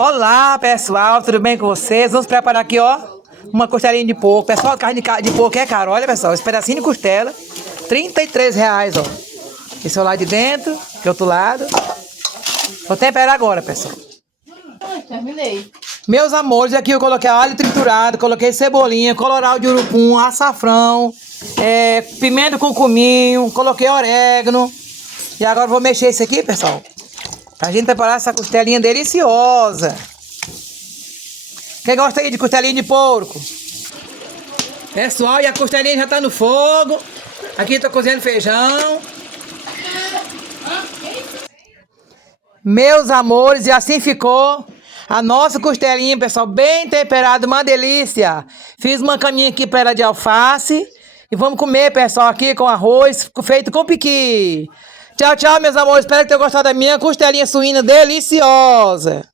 Olá, pessoal, tudo bem com vocês? Vamos preparar aqui, ó, uma costelinha de porco. Pessoal, carne de porco é caro. Olha, pessoal, esse pedacinho de costela, R$ 33, ó. Esse é o lado de dentro, que é o outro lado. Vou temperar agora, pessoal. Terminei. Meus amores, aqui eu coloquei alho triturado, coloquei cebolinha, colorau de urupum, açafrão, pimenta com cominho, coloquei orégano. E agora eu vou mexer isso aqui, pessoal, pra gente preparar essa costelinha deliciosa. Quem gosta aí de costelinha de porco? Pessoal, e a costelinha já tá no fogo. Aqui eu tô cozinhando feijão. Meus amores, e assim ficou a nossa costelinha, pessoal, bem temperada, uma delícia. Fiz uma caminha aqui para ela de alface. E vamos comer, pessoal, aqui com arroz feito com piqui. Tchau, tchau, meus amores. Espero que tenham gostado da minha costelinha suína deliciosa.